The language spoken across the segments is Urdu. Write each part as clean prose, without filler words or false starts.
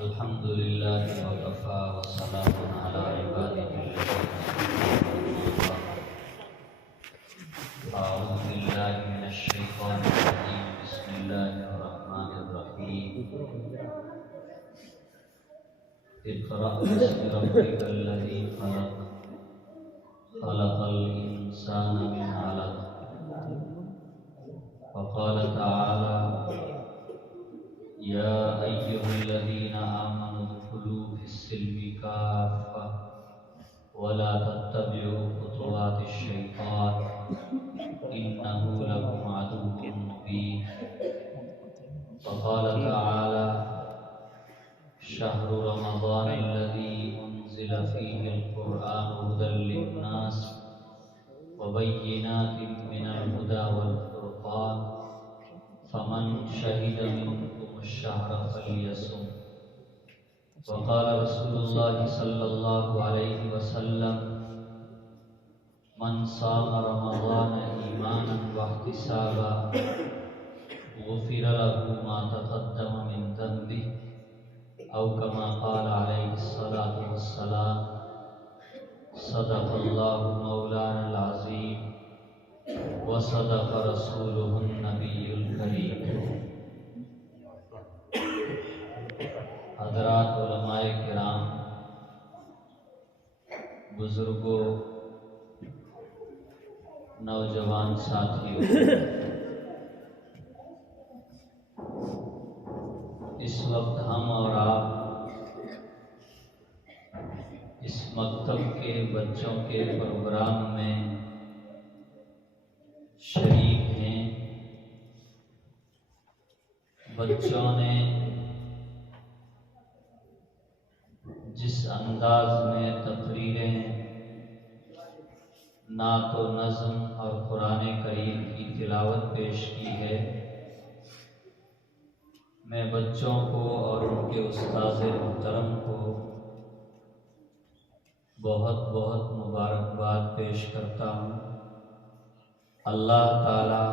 الحمد لله وكفى وسلام على عباده الذين أعوذ بالله من الشيطان الرجيم بسم الله الرحمن الرحيم اقرأ باسم ربك الذي خلق خلق الإنسان من علق وقال تعالى يا أيها الذين آمنوا ادخلوا في السلم كافة ولا تتبعوا خطوات الشيطان إنه لكم عدو مبين وقال تعالى شهر رمضان الذي أنزل فيه القرآن هدى للناس وبينات من الهدى والفرقان فمن شهد منكم الشهر فليصم وقال رسول الله صلى الله عليه وسلم من صام رمضان إيمانا واحتسابا غفر له ما تقدم من ذنبه أو كما قال عليه الصلاة والسلام صدق الله مولانا العظيم وصدق رسوله النبی الکریم۔ حضرات علماء کرام، بزرگوں، نوجوان ساتھیوں، اس وقت ہم اور آپ اس مکتب کے بچوں کے پروگرام میں شریک ہیں۔ بچوں نے جس انداز میں تقریریں، نعت و نظم اور قرآن کریم کی تلاوت پیش کی ہے، میں بچوں کو اور ان کے استاذ محترم کو بہت بہت مبارکباد پیش کرتا ہوں۔ اللہ تعالی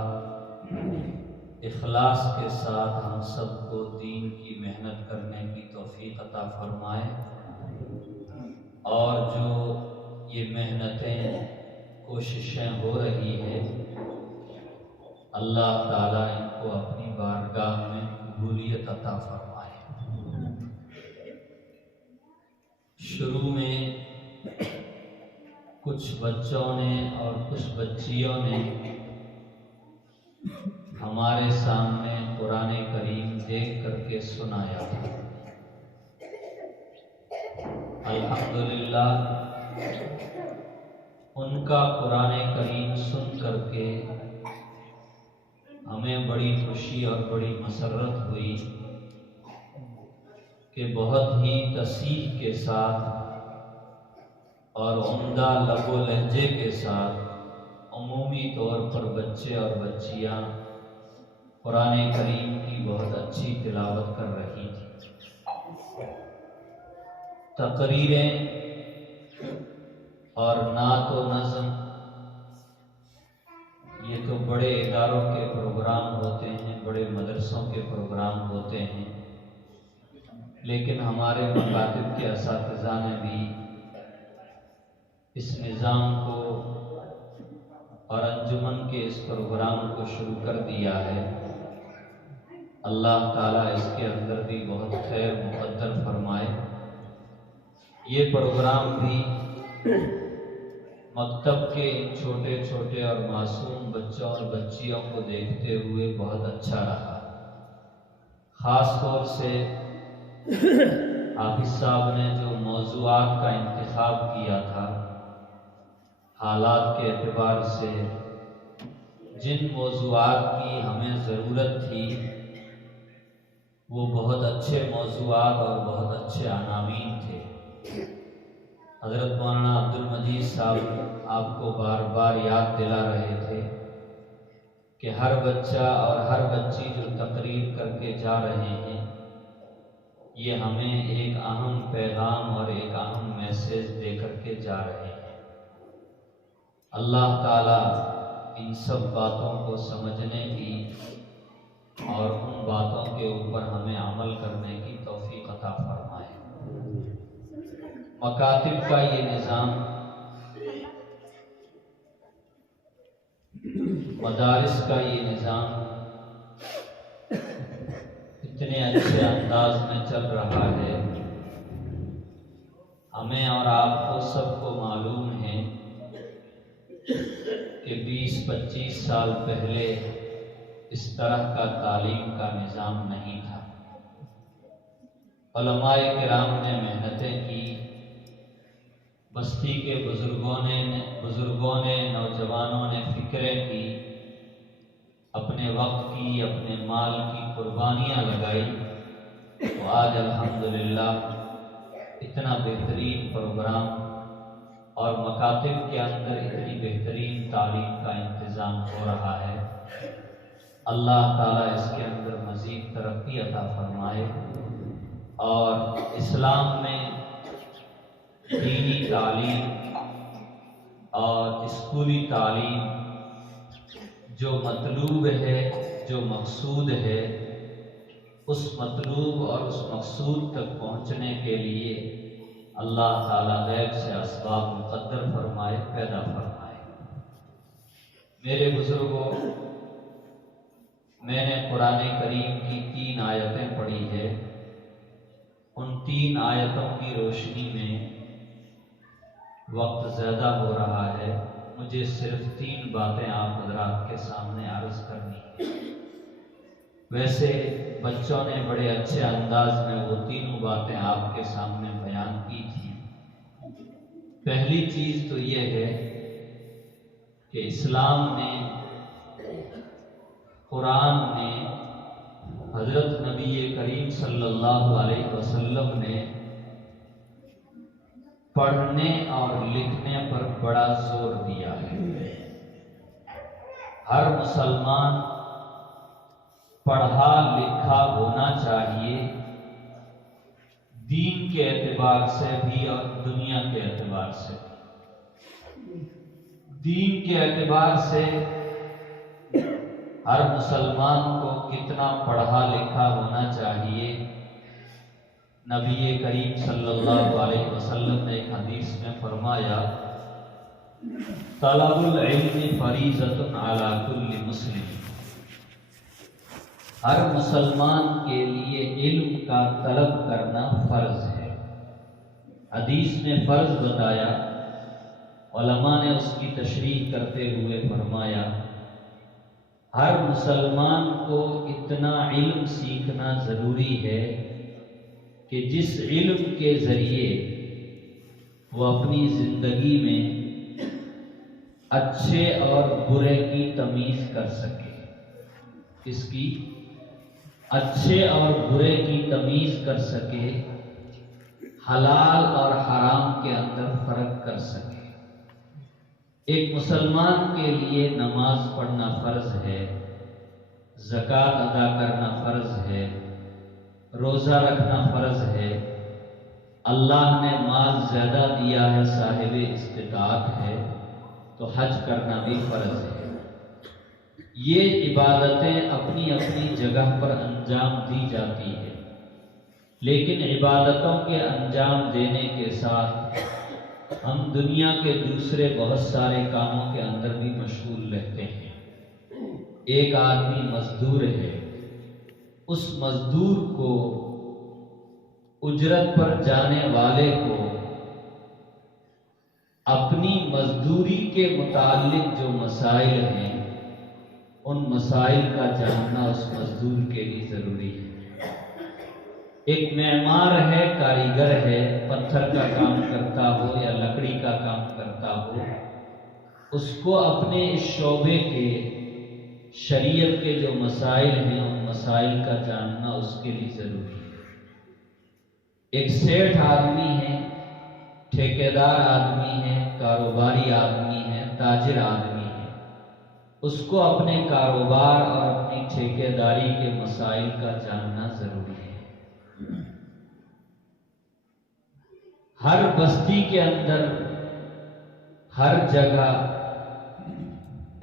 اخلاص کے ساتھ ہم سب کو دین کی محنت کرنے کی توفیق عطا فرمائے، اور جو یہ محنتیں، کوششیں ہو رہی ہیں، اللہ تعالی ان کو اپنی بارگاہ میں قبولیت عطا فرمائے۔ شروع میں کچھ بچوں نے اور کچھ بچیوں نے ہمارے سامنے قرآن کریم دیکھ کر کے سنایا تھا۔ الحمدللہ ان کا قرآن کریم سن کر کے ہمیں بڑی خوشی اور بڑی مسرت ہوئی کہ بہت ہی تصحیح کے ساتھ اور عمدہ لب و لہجے کے ساتھ عمومی طور پر بچے اور بچیاں قرآن کریم کی بہت اچھی تلاوت کر رہی تھی۔ تقریریں اور نعت و نظم یہ تو بڑے اداروں کے پروگرام ہوتے ہیں، بڑے مدرسوں کے پروگرام ہوتے ہیں، لیکن ہمارے مکاتب کے اساتذہ نے بھی اس نظام کو اور انجمن کے اس پروگرام کو شروع کر دیا ہے۔ اللہ تعالیٰ اس کے اندر بھی بہت خیر مقدر فرمائے۔ یہ پروگرام بھی مکتب کے ان چھوٹے چھوٹے اور معصوم بچوں اور بچیوں کو دیکھتے ہوئے بہت اچھا رہا۔ خاص طور سے حافظ صاحب نے جو موضوعات کا انتخاب کیا تھا، حالات کے اعتبار سے جن موضوعات کی ہمیں ضرورت تھی، وہ بہت اچھے موضوعات اور بہت اچھے عناوین تھے۔ حضرت مولانا عبد المجید صاحب آپ کو بار بار یاد دلا رہے تھے کہ ہر بچہ اور ہر بچی جو تقریر کر کے جا رہے ہیں، یہ ہمیں ایک اہم پیغام اور ایک اہم میسیج دے کر کے جا رہے ہیں۔ اللہ تعالیٰ ان سب باتوں کو سمجھنے کی اور ان باتوں کے اوپر ہمیں عمل کرنے کی توفیق عطا فرمائے۔ مکاتب کا یہ نظام، مدارس کا یہ نظام اتنے اچھے انداز میں چل رہا ہے، ہمیں اور آپ کو سب کو معلوم ہے کہ 20-25 سال پہلے اس طرح کا تعلیم کا نظام نہیں تھا۔ علماء کرام نے محنتیں کی، بستی کے بزرگوں نے نوجوانوں نے فکریں کی، اپنے وقت کی، اپنے مال کی قربانیاں لگائی، تو آج الحمدللہ اتنا بہترین پروگرام اور مکاتب کے اندر اتنی بہترین تعلیم کا انتظام ہو رہا ہے۔ اللہ تعالیٰ اس کے اندر مزید ترقی عطا فرمائے، اور اسلام میں دینی تعلیم اور اسکولی تعلیم جو مطلوب ہے، جو مقصود ہے، اس مطلوب اور اس مقصود تک پہنچنے کے لیے اللہ تعالیٰ غیب سے اسباب مقدر فرمائے، پیدا فرمائے۔ میرے بزرگوں، میں نے قرآن کریم کی 3 آیتیں پڑھی ہے، ان 3 آیتوں کی روشنی میں وقت زیادہ ہو رہا ہے، مجھے صرف 3 باتیں آپ حضرات کے سامنے عرض کرنی ہے۔ ویسے بچوں نے بڑے اچھے انداز میں وہ 3 باتیں آپ کے سامنے بیان کی تھی۔ پہلی چیز تو یہ ہے کہ اسلام نے، قرآن نے، حضرت نبی کریم صلی اللہ علیہ وسلم نے پڑھنے اور لکھنے پر بڑا زور دیا ہے۔ ہر مسلمان پڑھا لکھا ہونا چاہیے، دین کے اعتبار سے بھی اور دنیا کے اعتبار سے بھی۔ دین کے اعتبار سے ہر مسلمان کو کتنا پڑھا لکھا ہونا چاہیے، نبی کریم صلی اللہ علیہ وسلم نے ایک حدیث میں فرمایا، طلب العلم فریضۃ علی کل مسلم، ہر مسلمان کے لیے علم کا طلب کرنا فرض ہے۔ حدیث نے فرض بتایا، علماء نے اس کی تشریح کرتے ہوئے فرمایا، ہر مسلمان کو اتنا علم سیکھنا ضروری ہے کہ جس علم کے ذریعے وہ اپنی زندگی میں اچھے اور برے کی تمیز کر سکے۔ اس کی اچھے اور برے کی تمیز کر سکے، حلال اور حرام کے اندر فرق کر سکے۔ ایک مسلمان کے لیے نماز پڑھنا فرض ہے، زکوٰۃ ادا کرنا فرض ہے، روزہ رکھنا فرض ہے، اللہ نے مال زیادہ دیا ہے، صاحب استطاعت ہے تو حج کرنا بھی فرض ہے۔ یہ عبادتیں اپنی اپنی جگہ پر انجام دی جاتی ہے، لیکن عبادتوں کے انجام دینے کے ساتھ ہم دنیا کے دوسرے بہت سارے کاموں کے اندر بھی مشغول رہتے ہیں۔ ایک آدمی مزدور ہے، اس مزدور کو، اجرت پر جانے والے کو اپنی مزدوری کے متعلق جو مسائل ہیں، ان مسائل کا جاننا اس مزدور کے لیے ضروری ہے۔ ایک معمار ہے، کاریگر ہے، پتھر کا کام کرتا ہو یا لکڑی کا کام کرتا ہو، اس کو اپنے اس شعبے کے، شریعت کے جو مسائل ہیں، ان مسائل کا جاننا اس کے لیے ضروری ہے۔ ایک سیٹھ آدمی ہے، ٹھیکیدار آدمی ہے، کاروباری آدمی ہے، تاجر آدمی ہے، اس کو اپنے کاروبار اور اپنی ٹھیکیداری کے مسائل کا جاننا ضروری ہے۔ ہر بستی کے اندر، ہر جگہ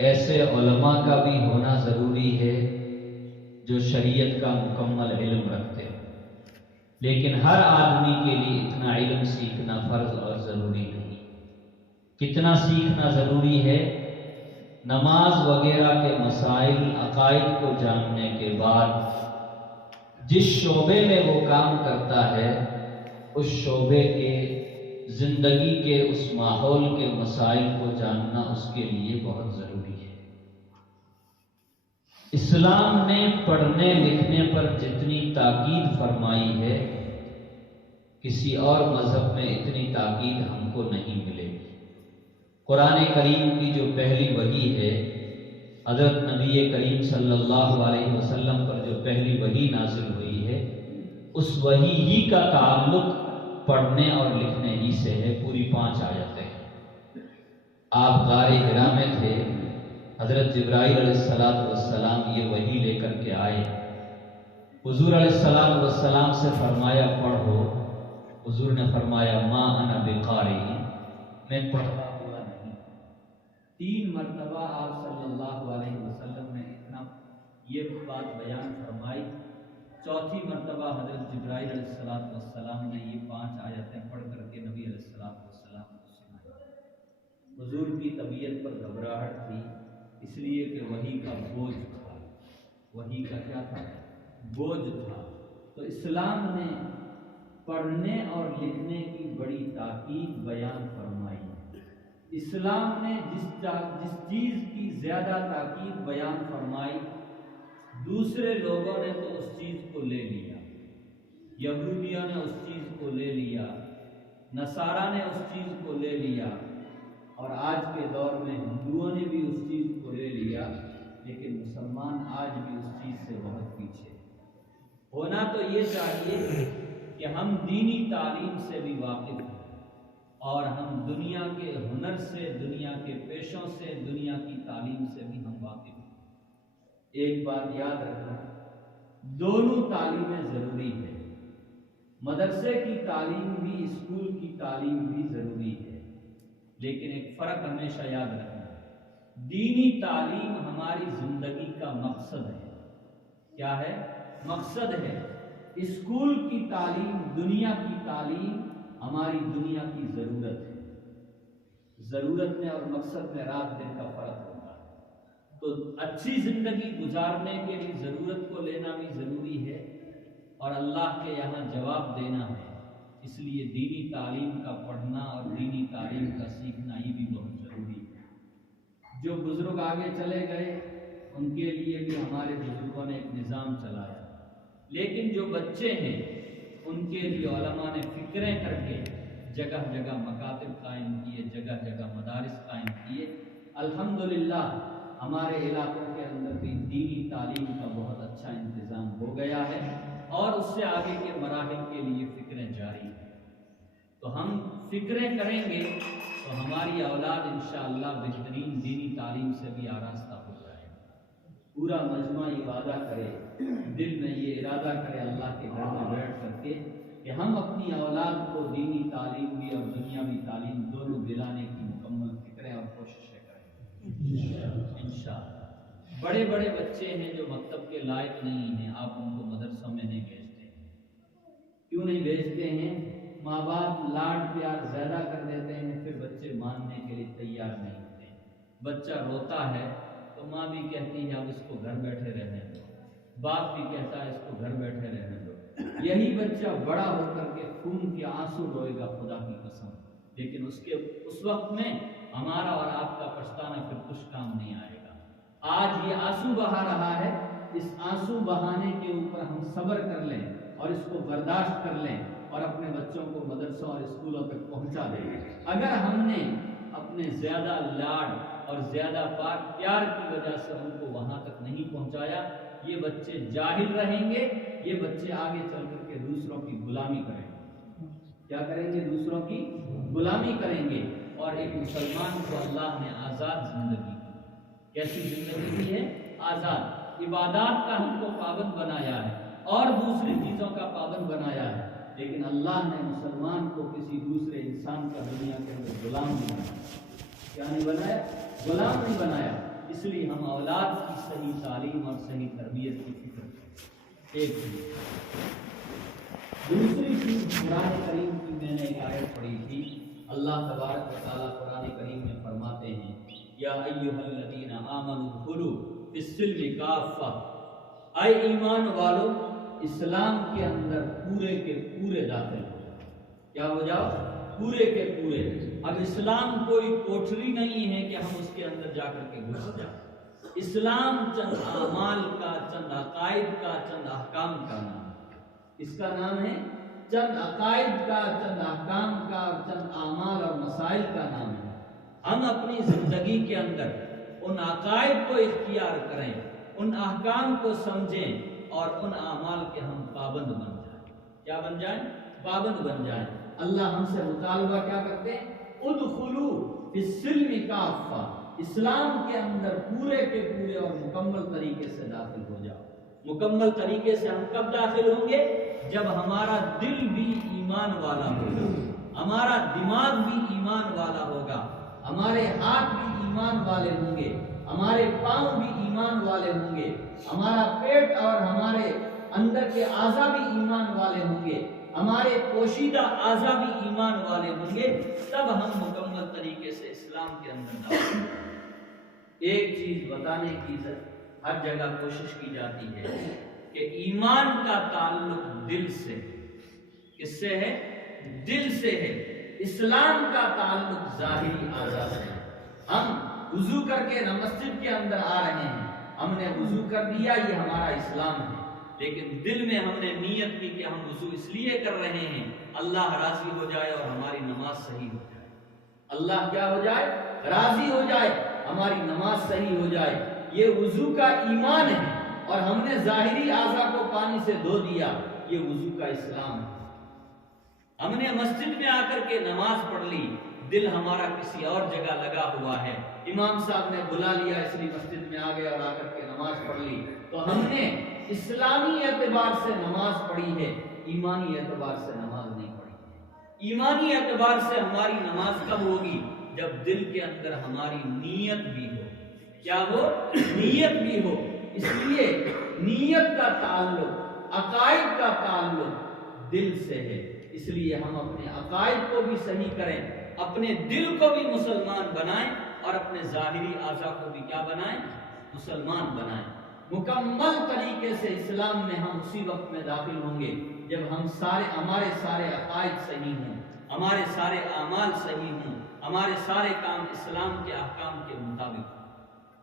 ایسے علماء کا بھی ہونا ضروری ہے جو شریعت کا مکمل علم رکھتے ہیں۔ لیکن ہر آدمی کے لیے اتنا علم سیکھنا فرض اور ضروری نہیں۔ کتنا سیکھنا ضروری ہے؟ نماز وغیرہ کے مسائل عقائد کو جاننے کے بعد جس شعبے میں وہ کام کرتا ہے اس شعبے کے زندگی کے اس ماحول کے مسائل کو جاننا اس کے لیے بہت ضروری ہے۔ اسلام نے پڑھنے لکھنے پر جتنی تاکید فرمائی ہے کسی اور مذہب میں اتنی تاکید ہم کو نہیں ملے گی۔ قرآن کریم کی جو پہلی وحی ہے، حضرت نبی کریم صلی اللہ علیہ وسلم پر جو پہلی وحی نازل ہوئی ہے، اس وحی ہی کا تعلق پڑھنے اور لکھنے ہی سے ہے۔ پوری 5 آیتیں ہیں۔ آپ غار حرا میں تھے، حضرت جبرائیل علیہ السلام یہ وحی لے کر کے آئے، حضور علیہ السلام سے فرمایا پڑھو، حضور نے فرمایا ما انا بقاری، میں پڑھتا ہوا نہیں۔ 3 مرتبہ آپ صلی اللہ علیہ وسلم نے اتنا یہ بات بیان فرمائی، چوتھی مرتبہ حضرت جبرائیل علیہ السلام نے یہ 5 آیتیں پڑھ کر کے نبی علیہ السلام کو سنائی۔ حضور کی طبیعت پر گھبراہٹ تھی، اس لیے کہ وحی کا بوجھ تھا۔ وحی کا کیا تھا؟ بوجھ تھا۔ تو اسلام نے پڑھنے اور لکھنے کی بڑی تاکید بیان فرمائی۔ اسلام نے جس چیز کی زیادہ تاکید بیان فرمائی، دوسرے لوگوں نے تو اس چیز کو لے لیا۔ یہودیوں نے اس چیز کو لے لیا، نصارہ نے اس چیز کو لے لیا، اور آج کے دور میں ہندوؤں نے بھی اس چیز کو لے لیا، لیکن مسلمان آج بھی اس چیز سے بہت پیچھے۔ ہونا تو یہ چاہیے کہ ہم دینی تعلیم سے بھی واقف ہیں، اور ہم دنیا کے ہنر سے، دنیا کے پیشوں سے، دنیا کی تعلیم سے بھی ہم واقف ہیں۔ ایک بات یاد رکھنا، دونوں تعلیمیں ضروری ہے۔ مدرسے کی تعلیم بھی، اسکول کی تعلیم بھی ضروری ہے، لیکن ایک فرق ہمیشہ یاد رکھنا، دینی تعلیم ہماری زندگی کا مقصد ہے۔ کیا ہے؟ مقصد ہے۔ اسکول کی تعلیم، دنیا کی تعلیم ہماری دنیا کی ضرورت ہے۔ ضرورت میں اور مقصد میں رات دن کا فرق ہوتا ہے۔ تو اچھی زندگی گزارنے کے لیے ضرورت کو لینا بھی ضروری ہے، اور اللہ کے یہاں جواب دینا ہے۔ اس لیے دینی تعلیم کا پڑھنا اور دینی تعلیم کا سیکھنا یہ بھی بہت ضروری ہے۔ جو بزرگ آگے چلے گئے ان کے لیے بھی ہمارے بزرگوں نے ایک نظام چلایا، لیکن جو بچے ہیں ان کے لیے علماء نے فکریں کر کے جگہ جگہ مکاتب قائم کیے، جگہ جگہ مدارس قائم کیے۔ الحمدللہ ہمارے علاقوں کے اندر بھی دینی تعلیم کا بہت اچھا انتظام ہو گیا ہے، اور اس سے آگے کے مراحل کے لیے فکریں جاری ہیں۔ تو ہم فکریں کریں گے تو ہماری اولاد انشاءاللہ بہترین دینی تعلیم سے بھی آراستہ ہو جائے گا۔ پورا مجمع یہ وعدہ کرے، دل میں یہ ارادہ کرے اللہ کے گھر میں بیٹھ کر کے کہ ہم اپنی اولاد کو دینی تعلیم بھی اور دنیاوی تعلیم دونوں دلانے کی مکمل فکریں اور کوششیں کریں انشاءاللہ۔ بڑے بڑے بچے ہیں جو مکتب کے لائق نہیں ہیں، آپ ان کو مدرسوں میں نہیں بھیجتے ہیں۔ کیوں نہیں بھیجتے ہیں؟ ماں باپ لاڈ پیار زیادہ کر دیتے ہیں، پھر بچے ماننے کے لیے تیار نہیں ہوتے۔ بچہ روتا ہے تو ماں بھی کہتی ہے اب اس کو گھر بیٹھے رہنے دو، باپ بھی کہتا ہے اس کو گھر بیٹھے رہنے دو۔ یہی بچہ بڑا ہو کر کے خون کے آنسو روئے گا خدا کی قسم، لیکن اس وقت میں ہمارا اور آپ کا پچھتانا پھر کچھ کام نہیں آئے گا۔ آج یہ آنسو بہا رہا ہے، اس آنسو بہانے کے اوپر ہم صبر کر لیں اور اس کو برداشت کر لیں اور اپنے بچوں کو مدرسوں اور اسکولوں تک پہنچا دیں۔ اگر ہم نے اپنے زیادہ لاڈ اور زیادہ پیار کی وجہ سے ان کو وہاں تک نہیں پہنچایا، یہ بچے جاہل رہیں گے، یہ بچے آگے چل کر کے دوسروں کی غلامی کریں گے۔ کیا کریں گے؟ دوسروں کی غلامی کریں گے۔ اور ایک مسلمان کو اللہ نے آزاد زندگی دی۔ کیسی زندگی دی ہے؟ آزاد۔ عبادات کا ہم کو پابند بنایا ہے اور دوسری چیزوں کا پابند بنایا ہے، لیکن اللہ نے مسلمان کو کسی دوسرے انسان کا دنیا کے اندر غلام نہیں بنایا۔ کیا نہیں بنایا؟ غلام نہیں بنایا۔ اس لیے ہم اولاد کی صحیح تعلیم اور صحیح تربیت کی فکر کریں۔ ایک دوسری چیز قرآن کریم کی میں نے ایک آیت پڑھی تھی، اللہ تبارک و تعالیٰ قرآن کریم میں فرماتے ہیں یا ایھا الذین آمنوا ادخلوا فی السلم کافہ، اے ایمان والو اسلام کے اندر پورے کے پورے داخل ہو جاؤ۔ کیا ہو جاؤ؟ پورے کے پورے۔ اب اسلام کوئی کوٹھری نہیں ہے کہ ہم اس کے اندر جا کر کے گھس جائیں۔ اسلام چند اعمال کا، چند عقائد کا، چند احکام کا نام ہے۔ اس کا نام ہے چند عقائد کا، چند احکام کا اور چند اعمال اور مسائل کا نام ہے۔ ہم اپنی زندگی کے اندر ان عقائد کو اختیار کریں، ان احکام کو سمجھیں اور ان اعمال کے ہم پابند بن جائیں۔ کیا بن جائیں؟ پابند بن جائیں۔ اللہ ہم سے مطالبہ کیا کرتے ہیں؟ ادخلوا فی السلم کافہ، اسلام کے اندر پورے کے پورے اور مکمل طریقے سے داخل ہو جاؤ۔ مکمل طریقے سے ہم کب داخل ہوں گے؟ جب ہمارا دل بھی ایمان والا ہوگا، ہمارا دماغ بھی ایمان والا ہوگا، ہمارے ہاتھ بھی ایمان والے ہوں گے، ہمارے پاؤں بھی ایمان والے ہوں گے، ہمارا پیٹ اور ہمارے اندر کے اعضاء بھی ایمان والے ہوں گے، ہمارے پوشیدہ اعضاء بھی ایمان والے ہوں گے، تب ہم مکمل طریقے سے اسلام کے اندر داخل ہوں گے۔ ایک چیز بتانے کی ہر جگہ کوشش کی جاتی ہے کہ ایمان کا تعلق دل سے، کس سے ہے؟ دل سے ہے۔ اسلام کا تعلق ظاہری اعضاء سے ہے۔ ہم وضو کر کے مسجد کے اندر آ رہے ہیں، ہم نے وضو کر دیا، یہ ہمارا اسلام ہے، لیکن دل میں ہم نے نیت کی کہ ہم وضو اس لیے کر رہے ہیں اللہ راضی ہو جائے اور ہماری نماز صحیح ہو جائے۔ اللہ کیا ہو جائے؟ راضی ہو جائے، ہماری نماز صحیح ہو جائے۔ یہ وضو کا ایمان ہے، اور ہم نے ظاہری اعضاء کو پانی سے دھو دیا، یہ وضو کا اسلام ہے۔ ہم نے مسجد میں آ کر کے نماز پڑھ لی، دل ہمارا کسی اور جگہ لگا ہوا ہے، امام صاحب نے بلا لیا اس لیے مسجد میں آ گئے اور آ کر کے نماز پڑھ لی، تو ہم نے اسلامی اعتبار سے نماز پڑھی ہے، ایمانی اعتبار سے نماز نہیں پڑھی ہے۔ ایمانی اعتبار سے ہماری نماز کب ہوگی؟ جب دل کے اندر ہماری نیت بھی ہو۔ کیا ہو؟ نیت بھی ہو۔ اس لیے نیت کا تعلق، عقائد کا تعلق دل سے ہے، اس لیے ہم اپنے عقائد کو بھی صحیح کریں، اپنے دل کو بھی مسلمان بنائیں اور اپنے ظاہری اعضاء کو بھی کیا بنائیں؟ مسلمان بنائیں۔ مکمل طریقے سے اسلام میں ہم اسی وقت میں داخل ہوں گے جب ہمارے سارے عقائد صحیح ہوں، ہمارے سارے اعمال صحیح ہوں، ہمارے سارے کام اسلام کے احکام کے مطابق ہوں۔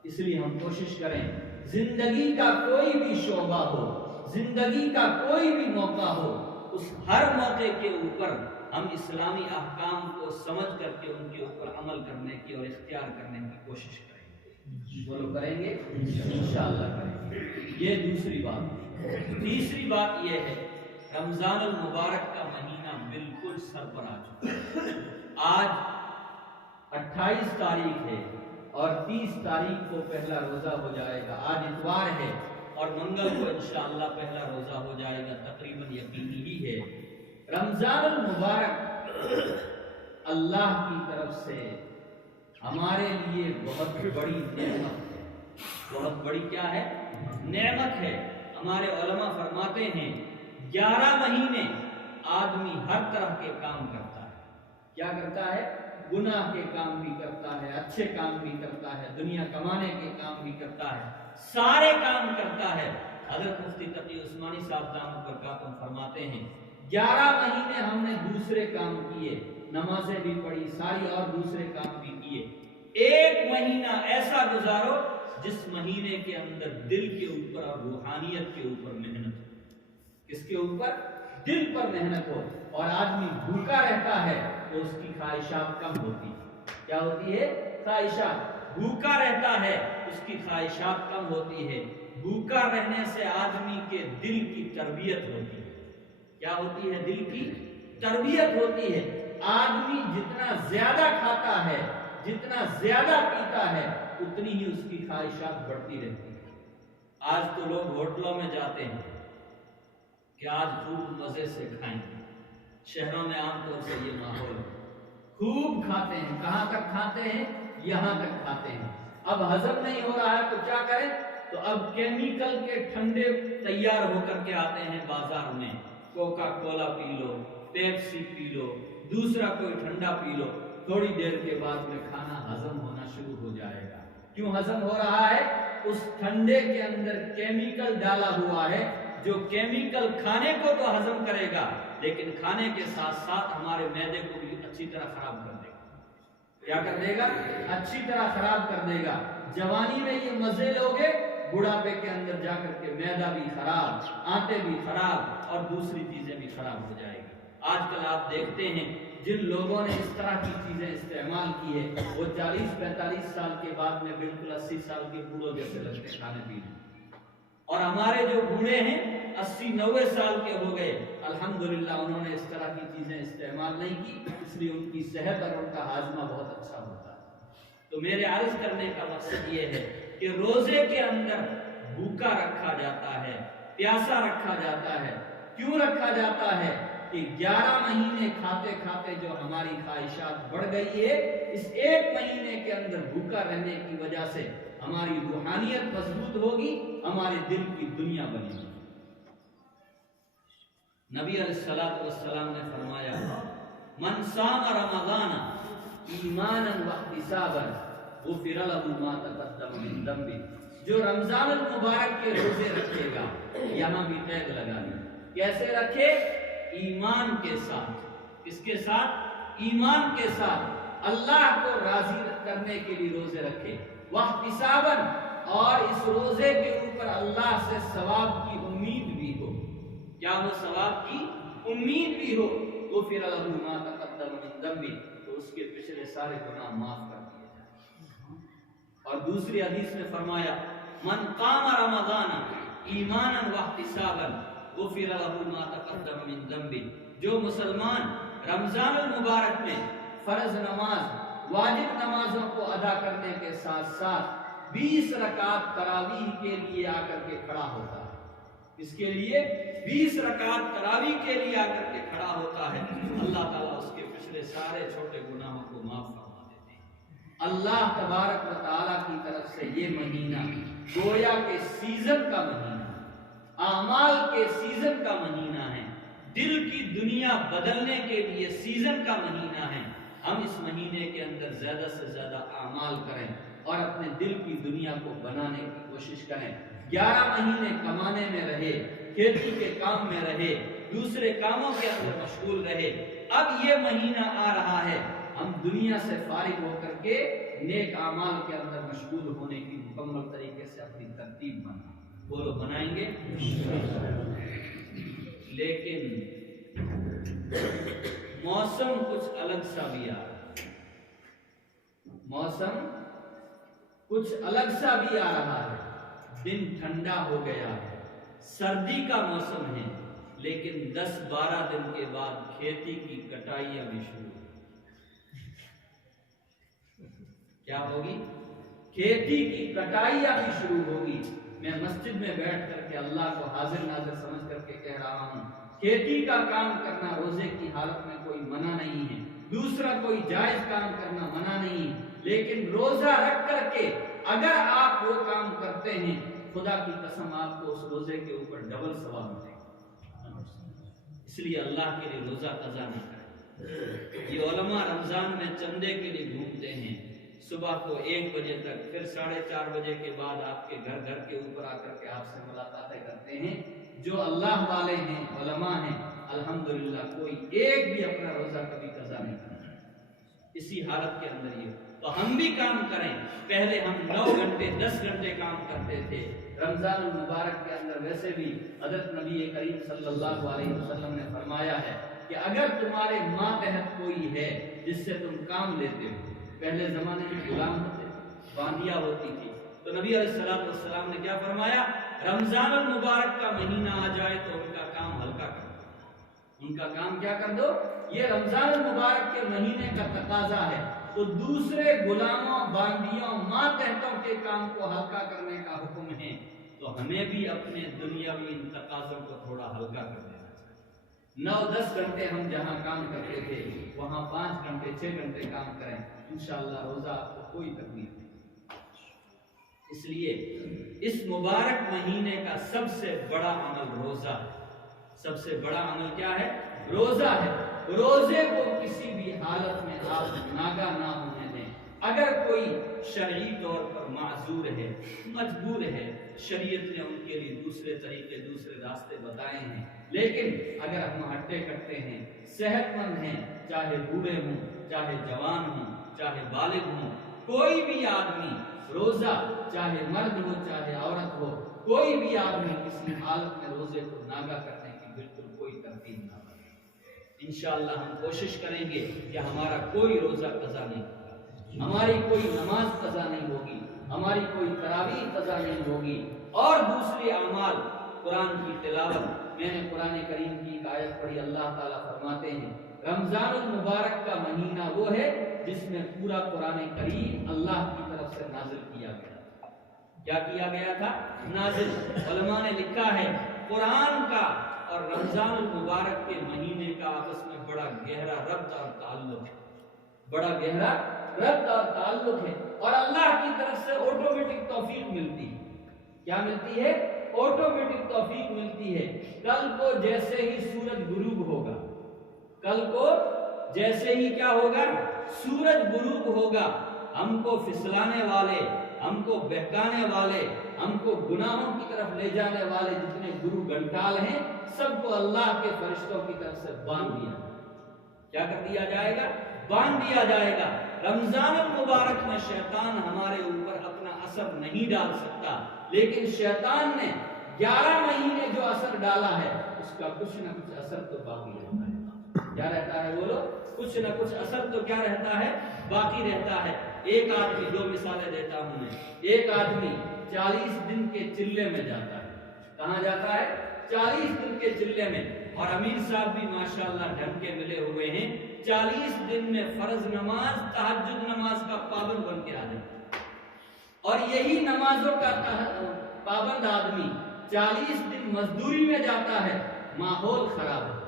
اس لیے ہم کوشش کریں زندگی کا کوئی بھی شعبہ ہو، زندگی کا کوئی بھی موقع ہو، اس ہر موقع کے اوپر ہم اسلامی احکام کو سمجھ کر کے ان کے اوپر عمل کرنے کی اور اختیار کرنے کی کوشش کریں گے۔ بولو کریں گے؟ انشاءاللہ کریں گے۔ یہ دوسری بات۔ تیسری بات یہ ہے، رمضان المبارک کا مہینہ بالکل سر پر آ چکا ہے۔ آج 28 تاریخ ہے اور 30 تاریخ کو پہلا روزہ ہو جائے گا۔ آج اتوار ہے اور منگل کو انشاءاللہ پہلا روزہ ہو جائے گا، تقریباً یقینی ہی ہے۔ رمضان المبارک اللہ کی طرف سے ہمارے لیے بہت بڑی نعمت ہے۔ بہت بڑی کیا ہے؟ نعمت ہے۔ ہمارے علماء فرماتے ہیں 11 مہینے آدمی ہر طرح کے کام کرتا ہے۔ کیا کرتا ہے؟ گناہ کے کام بھی کرتا ہے، اچھے کام بھی کرتا ہے، دنیا کمانے کے کام بھی کرتا ہے، سارے کام کرتا ہے۔ حضرت مفتی تقی عثمانی صاحب دامت برکاتہم فرماتے ہیں 11 مہینے ہم نے دوسرے کام کیے، نمازیں بھی پڑھی، ساری اور دوسرے کام بھی کیے۔ ایک مہینہ ایسا گزارو جس مہینے کے اندر دل کے اوپر اور روحانیت کے اوپر محنت ہو۔ کس کے اوپر؟ دل پر محنت ہو۔ اور آدمی بھوکا رہتا ہے تو اس کی خواہشات کم ہوتی ہے۔ کیا ہوتی ہے؟ خواہشات۔ بھوکا رہتا ہے اس کی خواہشات کم ہوتی ہے۔ بھوکا رہنے سے آدمی کے دل کی تربیت ہوتی ہے۔ کیا ہوتی ہے؟ دل کی تربیت ہوتی ہے۔ آدمی جتنا زیادہ کھاتا ہے، جتنا زیادہ پیتا ہے، اتنی ہی اس کی خواہشات بڑھتی رہتی ہے۔ آج تو لوگ ہوٹلوں میں جاتے ہیں کہ آج خوب مزے سے کھائیں گے۔ شہروں میں عام طور سے یہ ماحول ہے، خوب کھاتے ہیں۔ کہاں تک کھاتے ہیں؟ یہاں تک کھاتے ہیں۔ اب ہضم نہیں ہو رہا ہے تو کیا کریں؟ تو اب کیمیکل کے ٹھنڈے تیار ہو کر کے آتے ہیں بازار میں، کوکا کولا پی لو، پیپسی پی لو، دوسرا کوئی ٹھنڈا پی لو، تھوڑی دیر کے بعد میں کھانا ہضم ہونا شروع ہو جائے گا۔ کیوں ہضم ہو رہا ہے؟ اس ٹھنڈے کے اندر کیمیکل ڈالا ہوا ہے، جو کیمیکل کھانے کو تو ہضم کرے گا لیکن کھانے کے ساتھ ساتھ ہمارے معدے کو بھی اچھی طرح خراب کر دے گا۔ کیا کر دے گا؟ اچھی طرح خراب کر دے گا۔ جوانی میں یہ مزے لوگے، بڑھاپے کے اندر جا کر کے معدہ بھی خراب، آنتیں بھی خراب اور دوسری چیزیں بھی خراب ہو جائے گی۔ آج کل آپ دیکھتے ہیں جن لوگوں نے اس طرح کی چیزیں استعمال کی ہے وہ 40-45 سال کے بعد میں بالکل 80 سال کے بوڑھوں جیسے لگتے ہیں کھانے پینے، اور ہمارے جو بوڑھے ہیں 80-90 سال کے ہو گئے، الحمدللہ انہوں نے اس طرح کی چیزیں استعمال نہیں کی، اس لیے ان کی صحت اور ان کا ہاضمہ بہت اچھا ہوتا ہے۔ تو میرے عرض کرنے کا مقصد یہ ہے کہ روزے کے اندر بھوکا رکھا جاتا ہے، پیاسا رکھا جاتا ہے۔ کیوں رکھا جاتا ہے؟ کہ 11 مہینے کھاتے کھاتے جو ہماری خواہشات بڑھ گئی ہے، اس ایک مہینے کے اندر بھوکا رہنے کی وجہ سے ہماری روحانیت مضبوط ہوگی، ہمارے دل کی دنیا بنے گی۔ نبی علیہ الصلوۃ والسلام نے فرمایا من صام رمضان ایمانا واحتسابا غفر له ما تقدم من ذنبه، جو رمضان المبارک کے روزے رکھے گا، یہاں بھی قید لگا دی، کیسے رکھے؟ ایمان کے ساتھ۔ کس کے ساتھ؟ ایمان کے ساتھ، اللہ کو راضی کرنے کے لیے روزے رکھے، واحتسابا، اور اس روزے کے اوپر اللہ سے ثواب کی امید بھی ہو۔ کیا وہ ثواب کی امید بھی ہو؟ غفر له ما تقدم من ذنبه، تو اس کے پچھلے سارے گناہ معاف کر دیے جائیں۔ اور دوسری حدیث میں فرمایا من قام رمضان ایمانا واحتسابا غفر له ما تقدم من ذنبه، جو مسلمان رمضان المبارک میں فرض نماز، واجب نمازوں کو ادا کرنے کے ساتھ ساتھ 20 رکعت تراویح کے لیے آ کر کے کھڑا ہوتا ہے، اس کے لیے 20 رکعت تراویح کے لیے آ کر کے کھڑا ہوتا ہے، اللہ تعالیٰ اس کے پچھلے سارے چھوٹے گناہوں کو معاف فرما دیتے ہیں۔ اللہ تبارک و تعالیٰ کی طرف سے یہ مہینہ گویا کہ سیزن کا مہینہ، اعمال کے سیزن کا مہینہ ہے، دل کی دنیا بدلنے کے لیے سیزن کا مہینہ ہے۔ ہم اس مہینے کے اندر زیادہ سے زیادہ اعمال کریں اور اپنے دل کی دنیا کو بنانے کی کوشش کریں۔ 11 مہینے کمانے میں رہے، کھیتی کے کام میں رہے، دوسرے کاموں کے اندر مشغول رہے۔ اب یہ مہینہ آ رہا ہے، ہم دنیا سے فارغ ہو کر کے نیک اعمال کے اندر مشغول ہونے کی مکمل طریقے سے اپنی ترتیب بنائیں۔ بولو بنائیں گے؟ لیکن موسم کچھ الگ سا بھی آ رہا ہے، موسم کچھ الگ سا بھی آ رہا ہے، دن ٹھنڈا ہو گیا ہے، سردی کا موسم ہے، لیکن 10-12 دن کے بعد کھیتی کی کٹائیاں بھی شروع ہوگی۔ کیا ہوگی؟ کھیتی کی کٹائیاں بھی شروع ہوگی۔ میں مسجد میں بیٹھ کر کے اللہ کو حاضر ناظر سمجھ کر کے کہہ رہا ہوں، کھیتی کا کام کرنا روزے کی حالت میں کوئی منع نہیں ہے، دوسرا کوئی جائز کام کرنا منع نہیں، لیکن روزہ رکھ کر کے اگر آپ وہ کام کرتے ہیں، خدا کی قسم آپ کو اس روزے کے اوپر ڈبل ثواب ملے گا۔ اس لیے اللہ کے لیے روزہ قضا نہ کریں۔ یہ علماء رمضان میں چندے کے لیے گھومتے ہیں، صبح کو 1 بجے تک، پھر 4:30 بجے کے بعد آپ کے گھر کے اوپر آ کر کے آپ سے ملاقاتیں کرتے ہیں۔ جو اللہ والے ہیں، علماء ہیں، الحمدللہ کوئی ایک بھی اپنا روزہ کبھی قضا نہیں کرتا۔ اسی حالت کے اندر یہ تو ہم بھی کام کریں۔ پہلے ہم 9 گھنٹے 10 گھنٹے کام کرتے تھے، رمضان المبارک کے اندر ویسے بھی حضرت نبی کریم صلی اللہ علیہ وسلم نے فرمایا ہے کہ اگر تمہارے ماتحت کوئی ہے جس سے تم کام لیتے ہو، پہلے زمانے میں غلام ہوتے تھے، باندیاں ہوتی تھی، تو نبی علیہ الصلوۃ والسلام نے کیا فرمایا؟ رمضان المبارک کا مہینہ آ جائے تو ان کا کام ہلکا کر دو، ان کا کام کیا کر دو؟ یہ رمضان المبارک کے مہینے کا تقاضا ہے، تو دوسرے غلاموں، باندیوں، ماتحتوں کے کام کو ہلکا کرنے کا حکم ہے، تو ہمیں بھی اپنے دنیاوی ان تقاضوں کو تھوڑا ہلکا کر دینا چاہیے۔ 9-10 گھنٹے ہم جہاں کام کرتے تھے وہاں 5 گھنٹے 6 گھنٹے کام کریں، انشاءاللہ روزہ آپ کو کوئی تکلیف نہیں۔ اس لیے اس مبارک مہینے کا سب سے بڑا عمل روزہ ہے، سب سے بڑا عمل کیا ہے؟ روزہ ہے۔ روزے کو کسی بھی حالت میں آپ ناگا نہ ہونے دیں۔ اگر کوئی شرعی طور پر معذور ہے، مجبور ہے، شریعت نے ان کے لیے دوسرے طریقے، دوسرے راستے بتائے ہیں، لیکن اگر ہم ہٹے کٹے ہیں، صحت مند ہیں، چاہے بوڑھے ہوں، چاہے جوان ہوں، چاہے بالغ ہوں، کوئی بھی آدمی روزہ، چاہے مرد ہو چاہے عورت ہو، کوئی بھی آدمی کسی حالت میں روزے کو ناگا کرنے کی بالکل کوئی ترتیب نہ بنے۔ انشاءاللہ ہم کوشش کریں گے کہ ہمارا کوئی روزہ قضا نہیں ہوگا، ہماری کوئی نماز قضا نہیں ہوگی، ہماری کوئی تراویح قضا نہیں ہوگی، اور دوسرے اعمال، قرآن کی تلاوت۔ میں نے قرآن کریم کی ایک آیت پڑھی، اللہ تعالیٰ فرماتے ہیں رمضان المبارک کا مہینہ وہ ہے جس میں پورا قرآن کریم اللہ کی طرف سے نازل کیا گیا تھا۔ کیا کیا گیا تھا؟ نازل۔ علماء نے لکھا ہے قرآن کا اور رمضان المبارک کے مہینے کا آپس میں بڑا گہرا ربط اور تعلق ہے، بڑا گہرا ربط اور تعلق ہے، اور اللہ کی طرف سے آٹومیٹک توفیق ملتی ہے۔ کیا ملتی ہے؟ آٹومیٹک توفیق ملتی ہے۔ کل کو جیسے ہی سورج غروب ہوگا، کل کو جیسے ہی کیا ہوگا؟ سورج غروب ہوگا، ہم کو پھسلانے والے، ہم کو بہکانے والے، ہم کو گناہوں کی طرف لے جانے والے جتنے گرو گھنٹال ہیں، سب کو اللہ کے فرشتوں کی طرف سے باندھ دیا جائے گا۔ کیا کر دیا جائے گا؟ باندھ دیا جائے گا۔ رمضان المبارک میں شیطان ہمارے اوپر اپنا اثر نہیں ڈال سکتا، لیکن شیطان نے 11 مہینے جو اثر ڈالا ہے اس کا کچھ نہ کچھ اثر تو باقی رہتا ہے۔ کیا رہتا ہے بولو؟ کچھ نہ کچھ اثر تو کیا رہتا ہے؟ باقی رہتا ہے۔ ایک آدمی، دو مثالیں دیتا ہوں میں، ایک آدمی 40 دن کے چلے میں جاتا ہے۔ کہاں جاتا ہے؟ 40 دن کے چلے میں، اور امیر صاحب بھی ماشاءاللہ ڈھنگ کے ملے ہوئے ہیں، 40 دن میں فرض نماز، تہجد نماز کا پابند بن کے آ جاتا ہے، اور یہی نمازوں کا پابند آدمی 40 دن مزدوری میں جاتا ہے، ماحول خراب ہے۔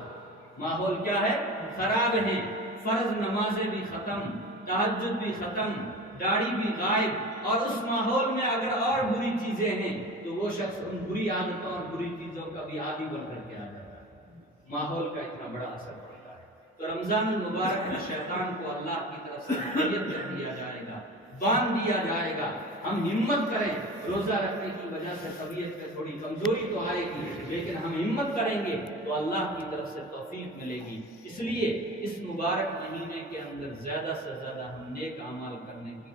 ماحول کیا ہے؟ خراب ہے۔ فرض نمازیں بھی ختم، تہجد بھی ختم، داڑھی بھی غائب، اور اس ماحول میں اگر اور بری چیزیں ہیں تو وہ شخص ان بری عادتوں اور بری چیزوں کا بھی عادی بن کر کے آ جاتا ہے۔ ماحول کا اتنا بڑا اثر پڑتا ہے۔ تو رمضان المبارک میں شیطان کو اللہ کی طرف سے ہدایت کر دیا جائے گا، باندھ دیا جائے گا۔ ہم ہمت کریں، روزہ رکھنے کی وجہ سے طبیعت میں تھوڑی کمزوری تو آئے گی، لیکن ہم ہمت کریں گے تو اللہ کی طرف سے توفیق ملے گی۔ اس لیے اس مبارک مہینے کے اندر زیادہ سے زیادہ ہم نیک اعمال کرنے کی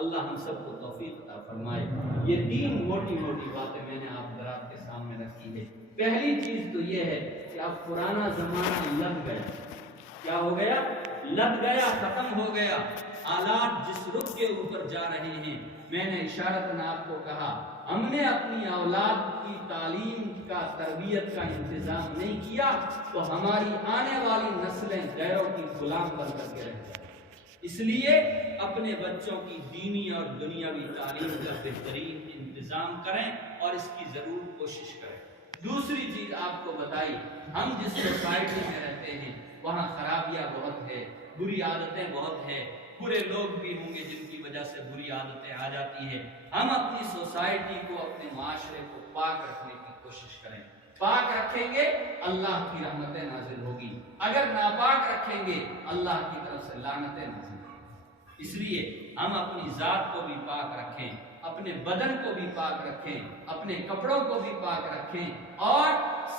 اللہ ہم سب کو توفیق عطا فرمائے۔ یہ 3 موٹی موٹی باتیں میں نے آپ حضرات کے سامنے رکھی ہے۔ پہلی چیز تو یہ ہے کہ اب پرانا زمانہ لگ گیا۔ کیا ہو گیا؟ لگ گیا، ختم ہو گیا۔ آلات جس رخ کے اوپر جا رہے ہیں، میں نے اشارتاً آپ کو کہا، ہم نے اپنی اولاد کی تعلیم کا، تربیت کا انتظام نہیں کیا تو ہماری آنے والی نسلیں غیروں کی غلام بن کر کے رہ جائیں۔ اس لیے اپنے بچوں کی دینی اور دنیاوی تعلیم کا بہترین انتظام کریں اور اس کی ضرور کوشش کریں۔ دوسری چیز آپ کو بتائی، ہم جس سوسائٹی میں رہتے ہیں وہاں خرابیاں بہت ہے، بری عادتیں بہت ہیں، برے لوگ بھی ہوں گے جن کی وجہ سے بری عادتیں آ جاتی ہیں۔ ہم اپنی سوسائٹی کو، اپنے معاشرے کو پاک رکھنے کی کوشش کریں۔ پاک رکھیں گے اللہ کی رحمتیں نازل ہوگی، اگر ناپاک رکھیں گے اللہ کی طرف سے لعنتیں نازل ہوگی۔ اس لیے ہم اپنی ذات کو بھی پاک رکھیں، اپنے بدن کو بھی پاک رکھیں، اپنے کپڑوں کو بھی پاک رکھیں، اور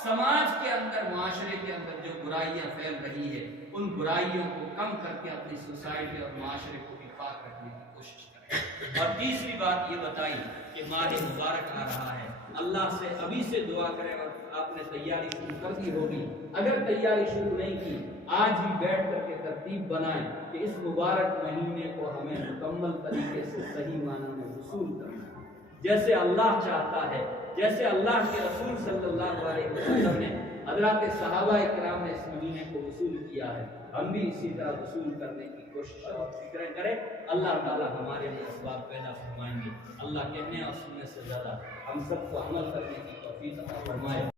سماج کے اندر، معاشرے کے اندر جو برائیاں پھیل رہی ہے ان برائیوں کو کم کر کے اپنی سوسائٹی اور معاشرے کو بھی پاک رکھنے کی کوشش کریں۔ اور تیسری بات یہ بتائی کہ ماہ مبارک آ رہا ہے، اللہ سے ابھی سے دعا کریں، اور آپ نے تیاری شروع کر دی ہوگی، اگر تیاری شروع نہیں کی آج ہی بیٹھ کر کے ترتیب بنائیں کہ اس مبارک مہینے کو ہمیں مکمل طریقے سے صحیح معنی میں وصول کرنا ہے، جیسے اللہ چاہتا ہے، جیسے اللہ کے رسول صلی اللہ علیہ وسلم نے، حضرات صحابہ کرام نے اس مہینے کو وصول کیا ہے، ہم بھی اسی طرح وصول کرنے کی کوشش اور فکریں کریں۔ اللہ تعالی ہمارے لیے اسباب پیدا فرمائیں گے۔ اللہ کہنے اور سننے سے زیادہ ہم سب کو عمل کرنے کی توفیق عطا فرمائے۔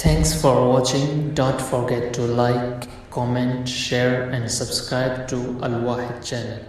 Thanks for watching. Don't forget to like, comment, share and subscribe to Al Wahid channel.